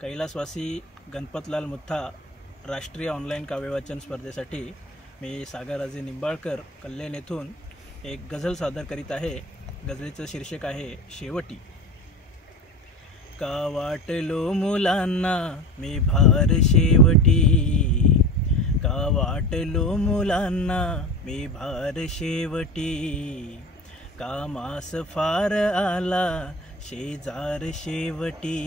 कैलासवासी गणपतलाल मुथा राष्ट्रीय ऑनलाईन काव्यवाचन स्पर्धेसाठी मी सागरराजे निंबाळकर कल्याण येथून एक गझल सादर करीत आहे। गझलेचं शीर्षक आहे शेवटी। का वाटलो मुलांना मी भार शेवटी, का वाटलो मुलांना मी भार शेवटी, का मास फार आला शेजार शेवटी,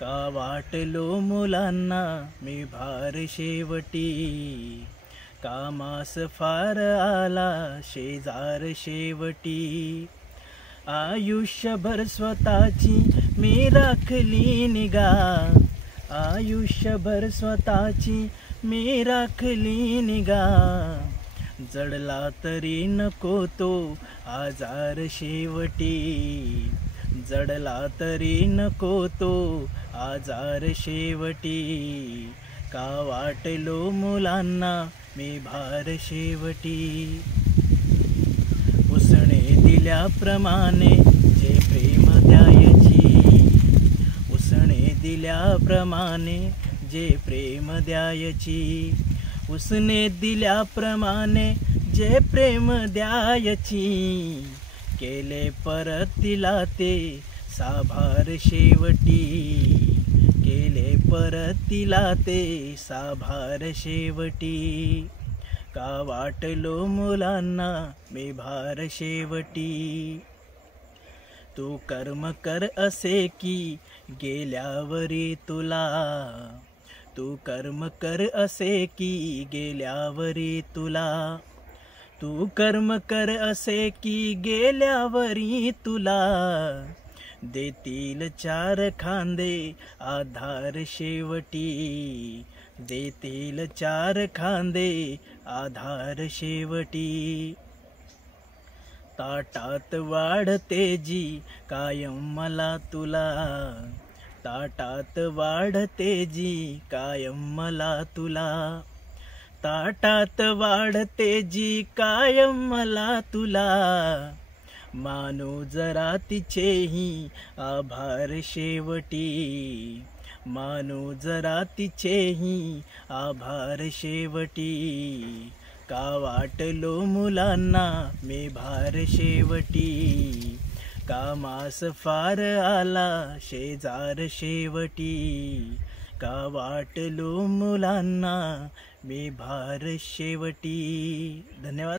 का वाटलो मुलांना मी भार शेवटी, का मास फार आला शेजार शेवटी, आयुष्यभर स्वतःची मी राखली निगा, आयुष्यभर स्वतःची मी राखली निगा, जडला तरी नको तो आजार शेवटी, जडला तरी नको तो आजार शेवटी, का वाटलो मुलांना मी भार शेवटी। उसने दिल्याप्रमाणे जे प्रेम द्यायची, उसने दिल्याप्रमाणे जे प्रेम द्यायची, उसने दिल्याप्रमाणे जे प्रेम द्यायची, केले परतीला ते साभार शेवटी, केले परतीला ते साभार शेवटी, का वाटलो मुलांना मी भार शेवटी। तू कर्म कर असे की गेल्यावरी तुला, तू कर्म कर असे की गेल्यावरी तुला, तू कर्म कर असे की गेल्यावरी तुला, देतील चार खांदे आधार शेवटी, देतील चार खांदे आधार शेवटी, ताटात वाढते जी कायम मला तुला, ताटात वाढते जी कायम मला तुला, ताटात वाढते जी कायम मला तुला, मानू जरा तिचेही आभार शेवटी, मानू जरा तिचेही आभार शेवटी, का वाटलो मुलांना मी भार शेवटी, का मास फार आला शेजार शेवटी, का वाटलो मुलांना मी भार शेवटी। धन्यवाद।